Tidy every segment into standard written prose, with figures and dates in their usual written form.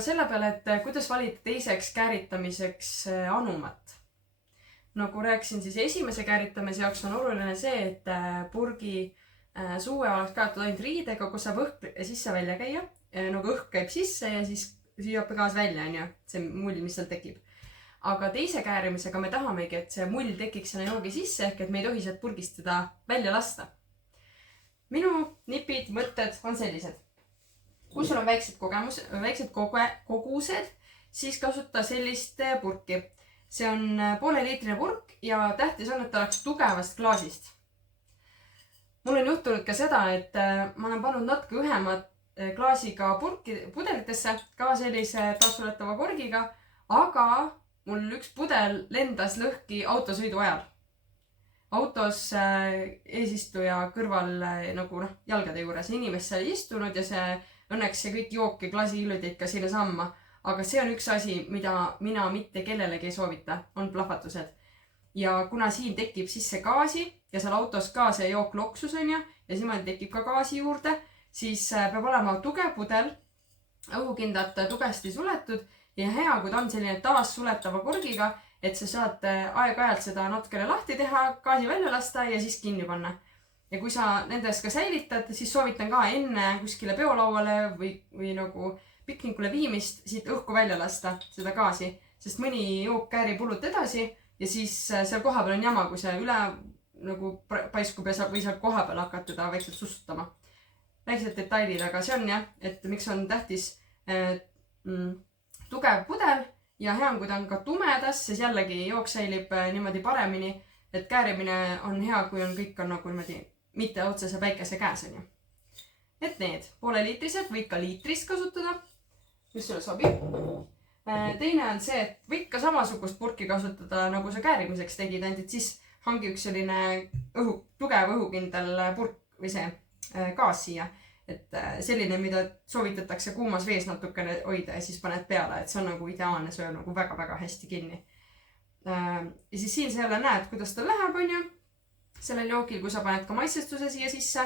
aga selle peale, et kuidas valida teiseks kääritamiseks anumat. Nagu rääkisin, siis esimese kääritamise jaoks on oluline see, et purgi suue oleks kaetud ainult riidega, kus saab õhk sisse välja käia. Nagu õhk käib sisse ja siis süüab gaas välja, on ju, see mull, mis seal tekib. Aga teise käärimisega me tahamegi, et see mull tekiks sinna joogi sisse, ehk et me ei tohi sealt purgist seda välja lasta. Minu nipid, mõtted on sellised. Kui sul on väiksed kogused, siis kasuta sellist purki. See on pooleliitrine purk ja tähtis on, et ta oleks tugevast klaasist. Mul on juhtunud ka seda, et ma olen pannud natuke õhemad klaasiga pudelitesse, ka sellise taasuletava korgiga, aga mul üks pudel lendas lõhki autosõidu ajal. Autos eesistuja kõrval nagu jalgade juures inimest seal istunud ja õnneks see kõik jook ja klaasihillud jäid ka sinna samma. Aga see on üks asi, mida mina mitte kellelegi ei soovita, on plahvatused. Ja kuna siin tekib sisse gaasi ja seal autos ka see jook loksus on ja siis tekib ka gaasi juurde, siis peab olema tugev pudel, õhukindad tugevasti suletud ja hea, kui ta on selline taas suletava korgiga, et sa saad aeg-ajalt seda natukene lahti teha, gaasi välja lasta ja siis kinni panna. Ja kui sa nendes ka säilitad, siis soovitan ka enne kuskile peolauale või nagu piknikule viimist siit õhku välja lasta seda gaasi, sest mõni jook käärib hullult edasi ja siis seal kohapeal on jama, kui see üle nagu paiskub ja või seal kohapeal hakata teda väikselt sustutama. Väiksed detailid, aga see on jah, et miks on tähtis tugev pudel ja hea on, kui ta on ka tumedas, siis jällegi jook säilib niimoodi paremini, et käärimine on hea, kui on kõik on nagu niimoodi mitte otsese päikese käes on ju. Et need pooleliitrised võid ka liitrist kasutada, mis sulle sobib. Teine on see, et võid ka samasugust purki kasutada, nagu sa käärimiseks tegid, et siis hangi üks selline tugev õhukindel purk või see gaas siia. Et selline, mida soovitatakse kuumas vees natukene hoida ja siis paned peale, et see on nagu ideaalne, sööb nagu väga-väga hästi kinni. Ja siis siin sa jälle näed, kuidas ta läheb, on ju. Sellel jookil, kui sa paned ka maitsestuse siia sisse,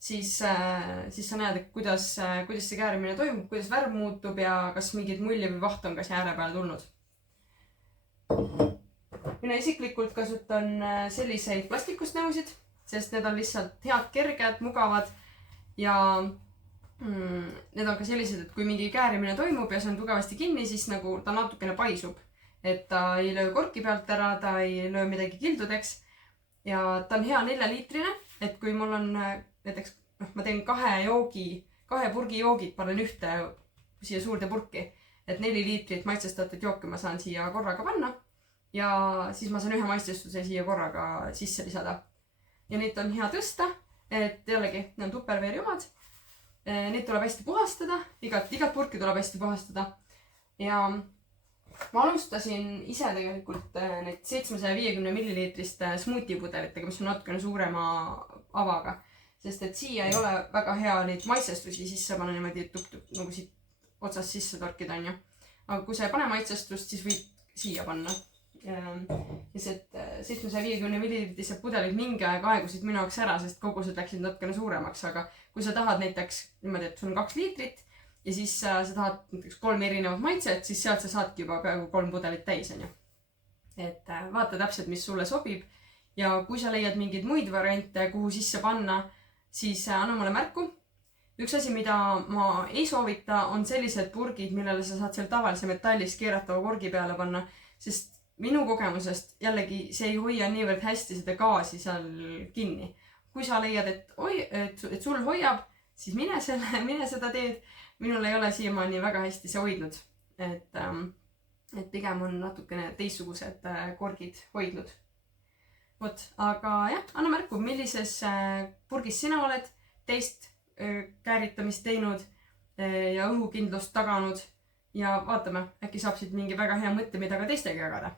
siis sa näed, et kuidas see käärimine toimub, kuidas värv muutub ja kas mingid mulje või vaht on ka see ääre peale tulnud. Mina isiklikult kasutan selliseid plastikust nõusid, sest need on lihtsalt head, kerged, mugavad ja need on ka sellised, et kui mingi käärimine toimub ja see on tugevasti kinni, siis nagu ta natukene paisub, et ta ei löö korki pealt ära, ta ei löö midagi kildudeks ja ta on hea 4-liitrine, et kui mul on näiteks ma teen kahe purgi joogid, panen ühte siia suurde purki, et 4 liitrit maitsestatud jooki ma saan siia korraga panna ja siis ma saan ühe maitsestuse siia korraga sisse lisada. Ja neid on hea tõsta, et jällegi, need on tupperwear-jumad. Neid tuleb hästi puhastada, igat purki tuleb hästi puhastada ja ma alustasin ise tegelikult neid 750 milliliitrist smoothie pudelitega, mis on natukene suurema avaga. Sest et siia ei ole väga hea neid maitsestusi sisse panna niimoodi nagu siit otsast sisse torkida on ju. Aga kui sa ei pane maitsestust, siis võid siia panna. Ja see 750 milliliitrise pudelid mingi aeg aegusid minu jaoks ära, sest kogused läksid natukene suuremaks. Aga kui sa tahad näiteks niimoodi, et sul on 2 liitrit ja siis sa tahad näiteks 3 erinevat maitset, siis sealt sa saadki juba peaaegu 3 pudelit täis on ju. Et vaata täpselt, mis sulle sobib. Ja kui sa leiad mingeid muid variante, kuhu sisse panna, siis anna mulle märku. Üks asi, mida ma ei soovita, on sellised purgid, millele sa saad seal tavalise metallist keeratava korgi peale panna, sest minu kogemusest jällegi see ei hoia niivõrd hästi seda gaasi seal kinni. Kui sa leiad, et sul hoiab, siis mine seda teed. Minul ei ole siiamaani väga hästi see hoidnud, et pigem on natukene teistsugused korgid hoidnud. Vot, aga jah, anna märku, millises purgis sina oled teist kääritamist teinud ja õhukindlust taganud ja vaatame, äkki saab siit mingi väga hea mõtte, mida ka teistega jagada.